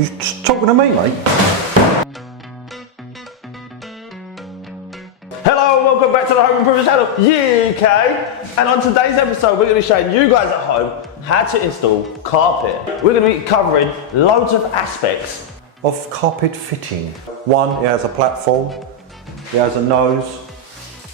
You talking to me, mate? Hello, welcome back to the Home Improvement Channel UK. And on today's episode, we're going to be showing you guys at home how to install carpet. We're going to be covering loads of aspects of carpet fitting. One, it has a platform, it has a nose,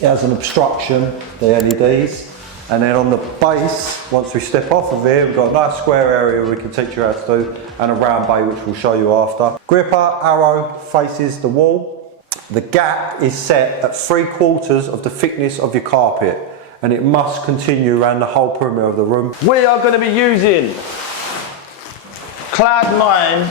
it has an obstruction, the LEDs. And then on the base, once we step off of here, we've got a nice square area we can teach you how to do, and a round bay which we'll show you after. Gripper arrow faces the wall. The gap is set at 3/4 of the thickness of your carpet, and it must continue around the whole perimeter of the room. We are going to be using Cloud 9,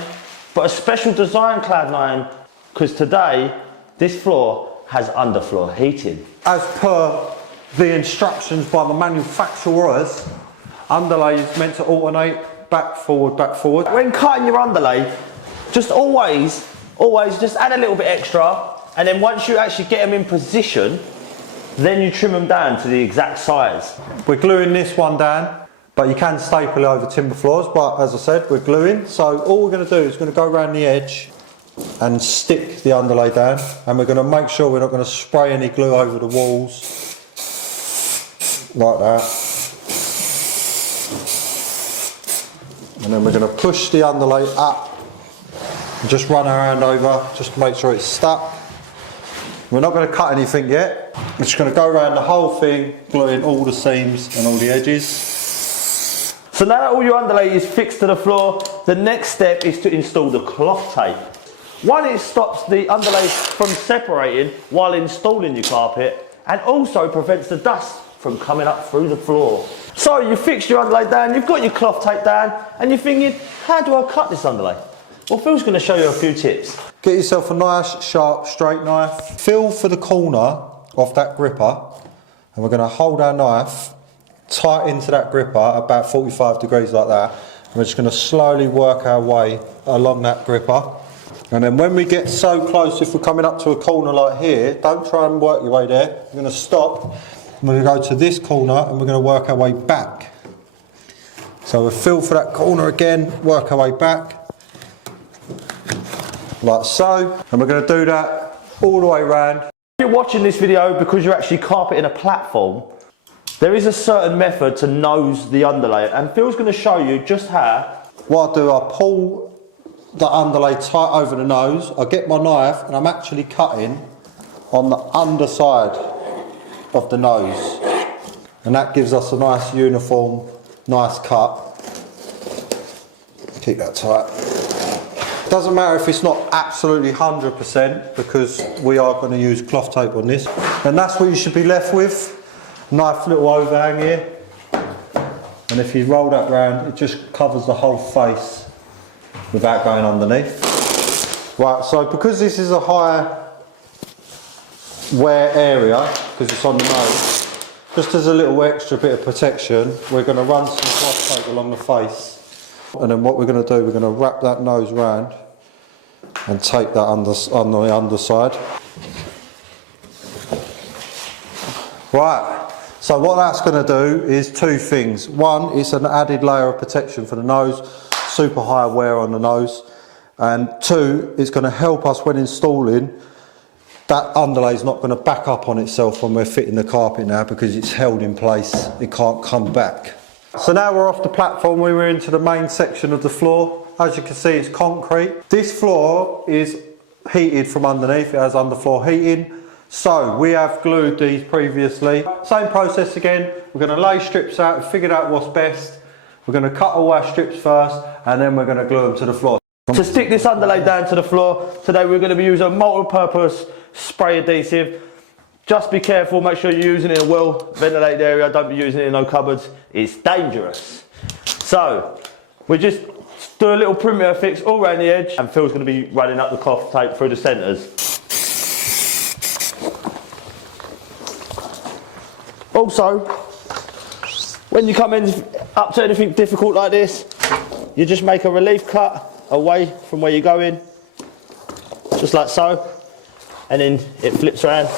but a special design Cloud 9, because today this floor has underfloor heating. As per the instructions by the manufacturers, underlay is meant to alternate back, forward, back, forward. When cutting your underlay, just always just add a little bit extra, and then once you actually get them in position, then you trim them down to the exact size. We're gluing this one down, but you can staple it over timber floors, but as I said, we're gluing. So all we're going to do is going to go around the edge and stick the underlay down, and we're going to make sure we're not going to spray any glue over the walls like that. And then we're going to push the underlay up and just run our hand over just to make sure it's stuck. We're not going to cut anything yet. We're just going to go around the whole thing, gluing all the seams and all the edges. So now that all your underlay is fixed to the floor, the next step is to install the cloth tape. One, it stops the underlay from separating while installing your carpet, and also prevents the dust from coming up through the floor. So you fixed your underlay down, you've got your cloth tape down, and you're thinking, how do I cut this underlay? Well, Phil's going to show you a few tips. Get yourself a nice, sharp, straight knife. Feel for the corner of that gripper, and we're going to hold our knife tight into that gripper, about 45 degrees like that. And we're just going to slowly work our way along that gripper. And then when we get so close, if we're coming up to a corner like here, don't try and work your way there. You're going to stop. We're going to go to this corner and we're going to work our way back. So we'll feel for that corner again, work our way back, like so. And we're going to do that all the way around. If you're watching this video because you're actually carpeting a platform, there is a certain method to nose the underlay, and Phil's going to show you just how. What I do, I pull the underlay tight over the nose, I get my knife and I'm actually cutting on the underside of the nose, and that gives us a nice uniform, nice cut. Keep that tight. Doesn't matter if it's not absolutely 100%, because we are going to use cloth tape on this, and that's what you should be left with. Nice little overhang here, and if you roll that round, it just covers the whole face without going underneath. Right, so because this is a higher wear area, because it's on the nose, just as a little extra bit of protection, we're going to run some cloth tape along the face, and then what we're going to do, we're going to wrap that nose round and tape that on the underside. Right, so what that's going to do is two things. One, it's an added layer of protection for the nose, super high wear on the nose, and two, it's going to help us when installing. That underlay is not going to back up on itself when we're fitting the carpet now, because it's held in place, it can't come back. So now we're off the platform, we were into the main section of the floor. As you can see, it's concrete. This floor is heated from underneath, it has underfloor heating. So we have glued these previously. Same process again, we're going to lay strips out and figure out what's best. We're going to cut all our strips first, and then we're going to glue them to the floor. To stick this underlay down to the floor, today we're going to be using a multi-purpose spray adhesive. Just be careful, make sure you're using it in a well ventilated area, don't be using it in no cupboards, it's dangerous. So, we just do a little perimeter fix all around the edge, and Phil's going to be running up the cloth tape through the centres. Also, when you come in up to anything difficult like this, you just make a relief cut away from where you're going, just like so, and then it flips around.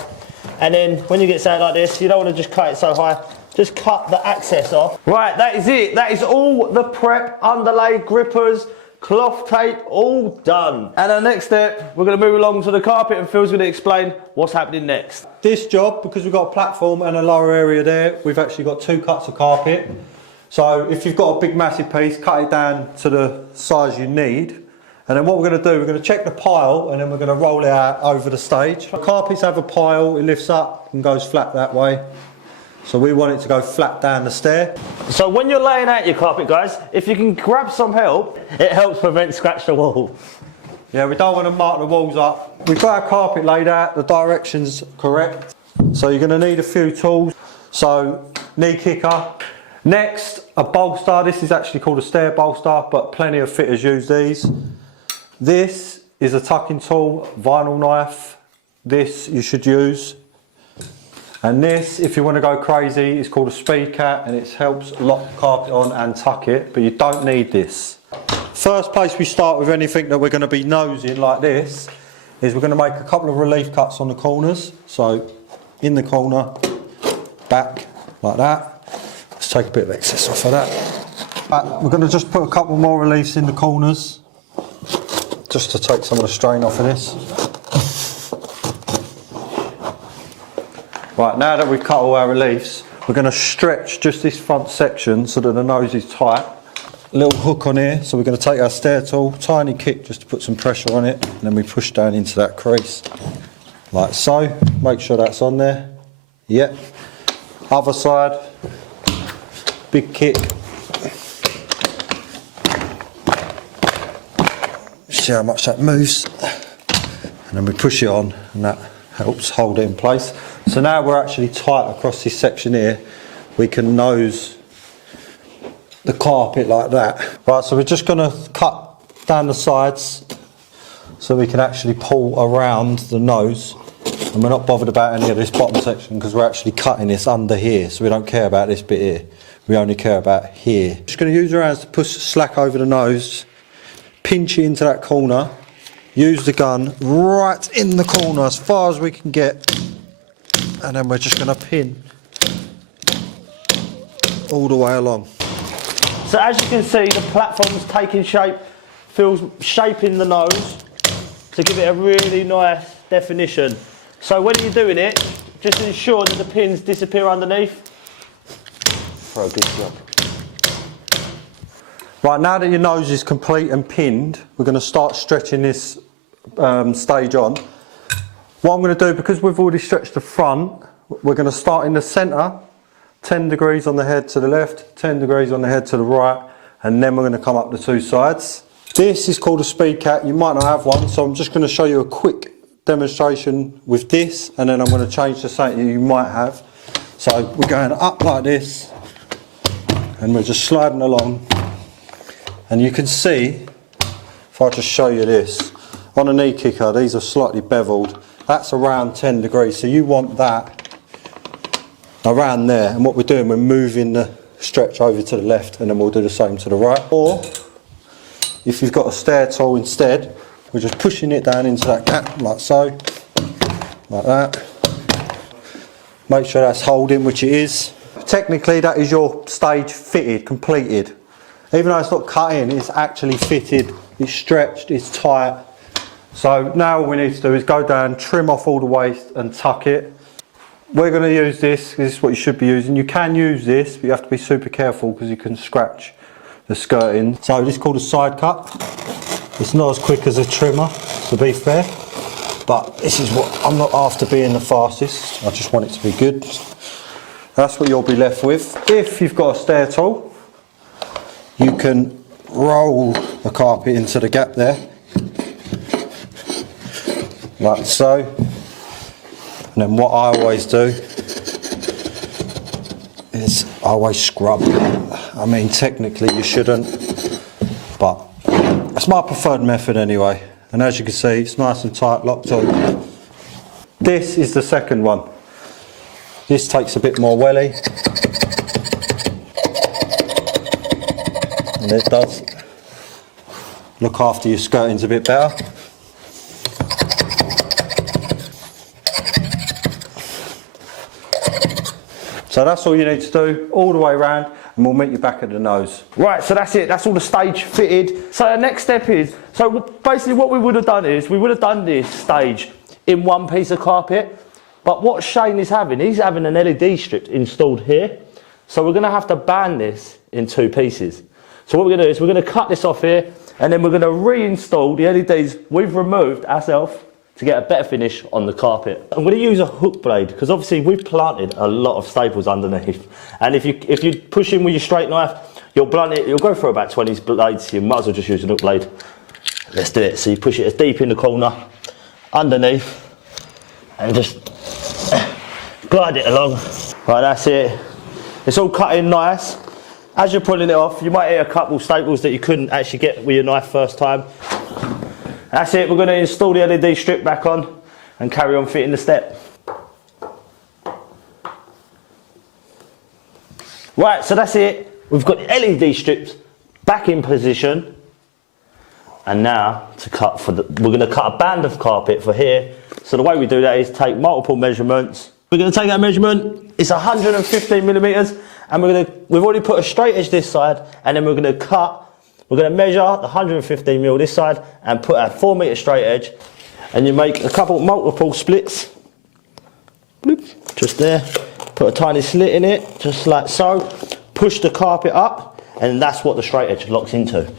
And then when you get something like this, you don't want to just cut it so high, just cut the access off. Right, that is it. That is all the prep, underlay, grippers, cloth tape, all done. And our next step, we're going to move along to the carpet and Phil's going to explain what's happening next. This job, because we've got a platform and a lower area there, we've actually got 2 cuts of carpet. So if you've got a big massive piece, cut it down to the size you need. And then what we're going to do, we're going to check the pile and then we're going to roll it out over the stage. Carpets have a pile, it lifts up and goes flat that way. So we want it to go flat down the stair. So when you're laying out your carpet, guys, if you can grab some help, it helps prevent scratch the wall. Yeah, we don't want to mark the walls up. We've got our carpet laid out, the direction's correct. So you're going to need a few tools. So knee kicker. Next, a bolster. This is actually called a stair bolster, but plenty of fitters use these. This is a tucking tool, vinyl knife. This you should use. And this, if you want to go crazy, is called a speed cat and it helps lock the carpet on and tuck it, but you don't need this. First place we start with anything that we're going to be nosing like this is we're going to make a couple of relief cuts on the corners. So in the corner, back like that. Let's take a bit of excess off of that. We're going to just put a couple more reliefs in the corners just to take some of the strain off of this. Right, now that we've cut all our reliefs, we're going to stretch just this front section so that the nose is tight. A little hook on here, so we're going to take our stair tool, tiny kick just to put some pressure on it, and then we push down into that crease. Like so. Make sure that's on there. Yep. Other side. Big kick. See how much that moves. And then we push it on, and that helps hold it in place. So now we're actually tight across this section here. We can nose the carpet like that. Right, so we're just going to cut down the sides so we can actually pull around the nose. And we're not bothered about any of this bottom section because we're actually cutting this under here. So we don't care about this bit here. We only care about here. Just going to use our hands to push slack over the nose. Pinch it into that corner. Use the gun right in the corner as far as we can get. And then we're just going to pin all the way along. So as you can see, the platform's taking shape, Phil's shaping the nose to give it a really nice definition. So when you're doing it, just ensure that the pins disappear underneath. For a good job. Right, now that your nose is complete and pinned, we're going to start stretching this stage on. What I'm going to do, because we've already stretched the front, we're going to start in the centre, 10 degrees on the head to the left, 10 degrees on the head to the right, and then we're going to come up the 2 sides. This is called a speed cat. You might not have one, so I'm just going to show you a quick demonstration with this, and then I'm going to change to something you might have. So we're going up like this, and we're just sliding along, and you can see, if I just show you this, on a knee kicker, these are slightly beveled. That's around 10 degrees, so you want that around there. And what we're doing, we're moving the stretch over to the left, and then we'll do the same to the right. Or, if you've got a stair tool instead, we're just pushing it down into that gap, like so, like that. Make sure that's holding, which it is. Technically, that is your stage fitted, completed. Even though it's not cut in, it's actually fitted, it's stretched, it's tight. So now all we need to do is go down, trim off all the waste and tuck it. We're going to use this, because this is what you should be using. You can use this, but you have to be super careful because you can scratch the skirting. So this is called a side cut. It's not as quick as a trimmer, to be fair. But this is what, I'm not after being the fastest, I just want it to be good. That's what you'll be left with. If you've got a stair tool, you can roll the carpet into the gap there. Like so. And then what I always do is I always scrub. I mean, technically you shouldn't, but it's my preferred method anyway. And as you can see, it's nice and tight, locked on. This is the second one. This takes a bit more welly. And it does look after your skirtings a bit better. So that's all you need to do, all the way around. and we'll meet you back at the nose. Right, so that's it. That's all the stage fitted. So the next step is, so basically what we would have done is, we would have done this stage in one piece of carpet. But what Shane is having, he's having an LED strip installed here. So we're going to have to band this in 2 pieces. So what we're going to do is we're going to cut this off here, and then we're going to reinstall the LEDs we've removed ourselves to get a better finish on the carpet. I'm going to use a hook blade because obviously we've planted a lot of staples underneath. And if you push in with your straight knife, you'll blunt it, you'll go for about 20 blades. You might as well just use a hook blade. Let's do it. So you push it as deep in the corner, underneath, and just glide it along. Right, that's it. It's all cut in nice. As you're pulling it off, you might hit a couple staples that you couldn't actually get with your knife first time. That's it, we're going to install the LED strip back on and carry on fitting the step. Right, so that's it. We've got the LED strips back in position. And now to cut for we're going to cut a band of carpet for here. So the way we do that is take multiple measurements. We're going to take that measurement, it's 115 millimeters, and we've already put a straight edge this side, and then we're going to cut. We're going to measure the 115 mil this side and put a 4 meter straight edge, and you make a couple multiple splits. Bloop, just there. Put a tiny slit in it, just like so. Push the carpet up, and that's what the straight edge locks into.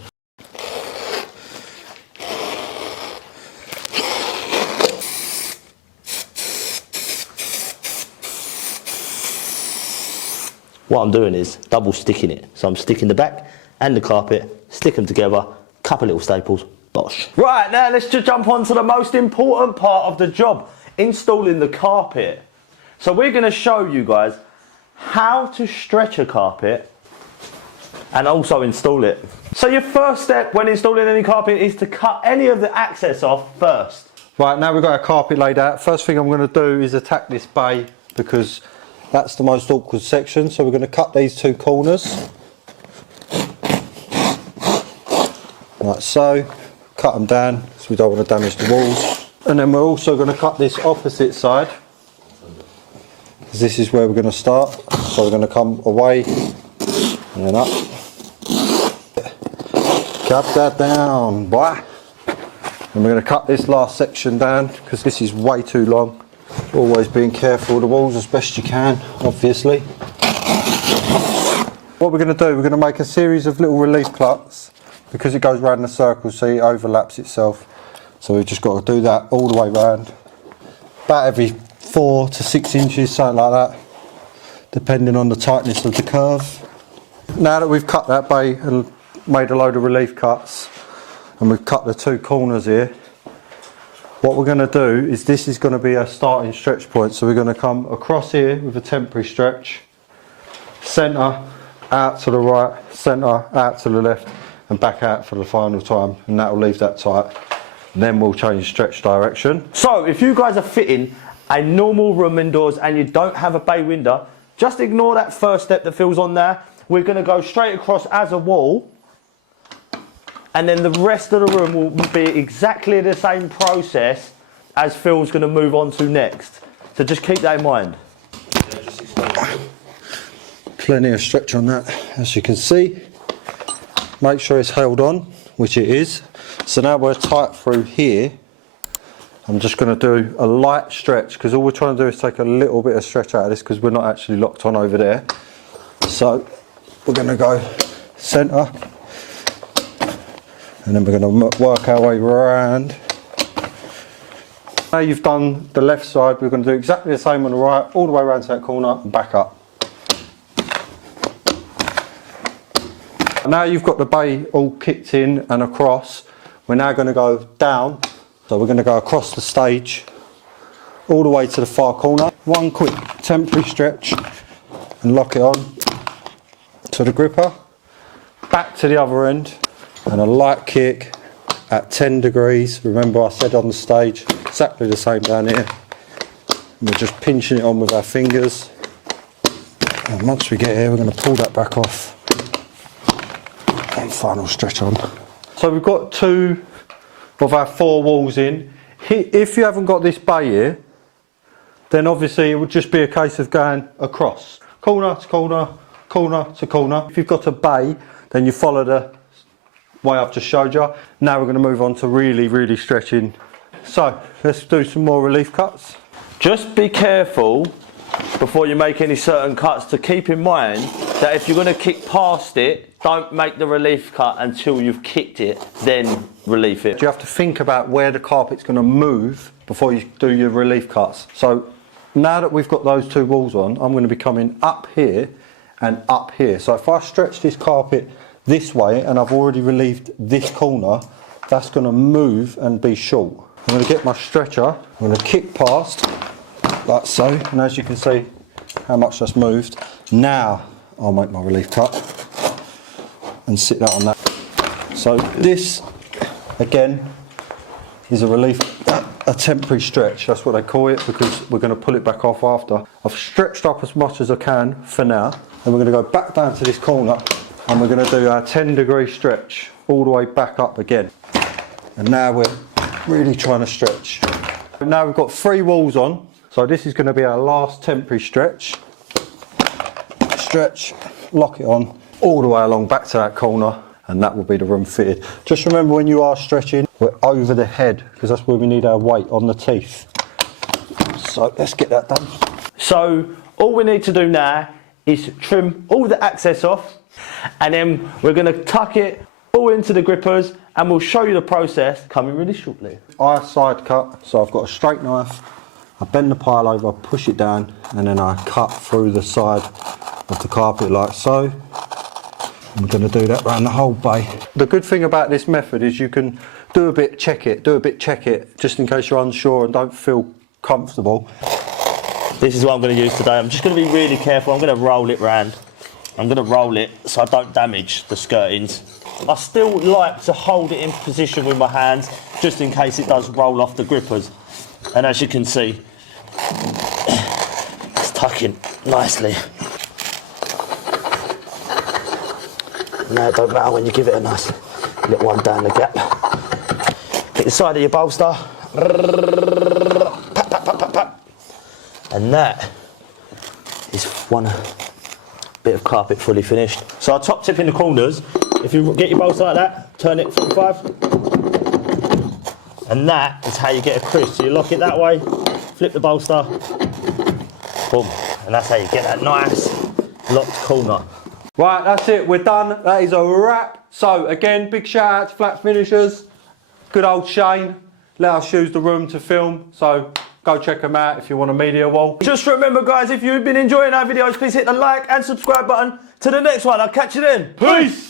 What I'm doing is double sticking it. So I'm sticking the back and the carpet, stick them together, couple little staples, bosh. Right, now let's just jump on to the most important part of the job, installing the carpet. So we're going to show you guys how to stretch a carpet and also install it. So your first step when installing any carpet is to cut any of the access off first. Right, now we've got our carpet laid out. First thing I'm going to do is attack this bay because that's the most awkward section. So we're going to cut these 2 corners. Like so. Cut them down because we don't want to damage the walls. And then we're also going to cut this opposite side, because this is where we're going to start. So we're going to come away and then up. Cut that down, boy. And we're going to cut this last section down because this is way too long. Always being careful of the walls as best you can, obviously. What we're going to do, we're going to make a series of little relief cuts because it goes round the circle, so it overlaps itself. So we've just got to do that all the way round, about every 4 to 6 inches, something like that, depending on the tightness of the curve. Now that we've cut that bay and made a load of relief cuts, and we've cut the 2 corners here, what we're going to do is this is going to be our starting stretch point. So we're going to come across here with a temporary stretch, centre, out to the right, centre, out to the left, and back out for the final time, and that will leave that tight. And then we'll change stretch direction. So if you guys are fitting a normal room indoors and you don't have a bay window, just ignore that first step that Phil's on there. We're going to go straight across as a wall, and then the rest of the room will be exactly the same process as Phil's going to move on to next. So just keep that in mind. Plenty of stretch on that, as you can see. Make sure it's held on, which it is. So now we're tight through here. I'm just going to do a light stretch because all we're trying to do is take a little bit of stretch out of this because we're not actually locked on over there. So we're going to go centre, and then we're going to work our way around. Now you've done the left side, we're going to do exactly the same on the right, all the way around to that corner and back up. Now you've got the bay all kicked in and across, we're now going to go down. So we're going to go across the stage, all the way to the far corner. One quick temporary stretch and lock it on to the gripper. Back to the other end and a light kick at 10 degrees. Remember I said on the stage, exactly the same down here. And we're just pinching it on with our fingers. And once we get here, we're going to pull that back off. And final stretch on. So we've got 2 of our 4 walls in. If you haven't got this bay here, then obviously it would just be a case of going across, corner to corner, corner to corner. If you've got a bay, then you follow the way I've just showed you. Now we're going to move on to really stretching. So let's do some more relief cuts. Just be careful before you make any certain cuts to keep in mind that if you're going to kick past it, don't make the relief cut until you've kicked it, then relief it. You have to think about where the carpet's going to move before you do your relief cuts. So now that we've got those two walls on, I'm going to be coming up here and up here. So if I stretch this carpet this way and I've already relieved this corner, that's going to move and be short. I'm going to get my stretcher, I'm going to kick past like so, and as you can see how much that's moved. Now I'll make my relief cut and sit that on that. So this again is a relief, a temporary stretch, that's what they call it, because we're going to pull it back off after. I've stretched up as much as I can for now, and we're going to go back down to this corner and we're going to do our 10-degree stretch all the way back up again. And now we're really trying to stretch. Now we've got 3 walls on, so this is going to be our last temporary stretch. Stretch, lock it on all the way along back to that corner, and that will be the room fitted. Just remember, when you are stretching, we're over the head because that's where we need our weight, on the teeth. So let's get that done. So all we need to do now is trim all the access off, and then we're going to tuck it all into the grippers, and we'll show you the process coming really shortly. I side cut, so I've got a straight knife, I bend the pile over, push it down, and then I cut through the side of the carpet like so. I'm going to do that around the whole bay. The good thing about this method is you can do a bit, check it, do a bit, check it, just in case you're unsure and don't feel comfortable. This is what I'm going to use today. I'm just going to be really careful. I'm going to roll it round. I'm going to roll it so I don't damage the skirtings. I still like to hold it in position with my hands, just in case it does roll off the grippers. And as you can see, it's tucking nicely. No, it don't matter when you give it a nice little one down the gap. Get the side of your bolster. Pat, pat, pat, pat, pat. And that is one bit of carpet fully finished. So I'll top tip in the corners. If you get your bolster like that, turn it 45. And that is how you get a crisp. So you lock it that way, flip the bolster, boom. And that's how you get that nice locked corner. Right, that's it, we're done. That is a wrap. So again, big shout out to Flat Finishers. Good old Shane. Let us use the room to film. So go check them out if you want a media wall. Just remember, guys, if you've been enjoying our videos, please hit the like and subscribe button. To the next one, I'll catch you then. Peace!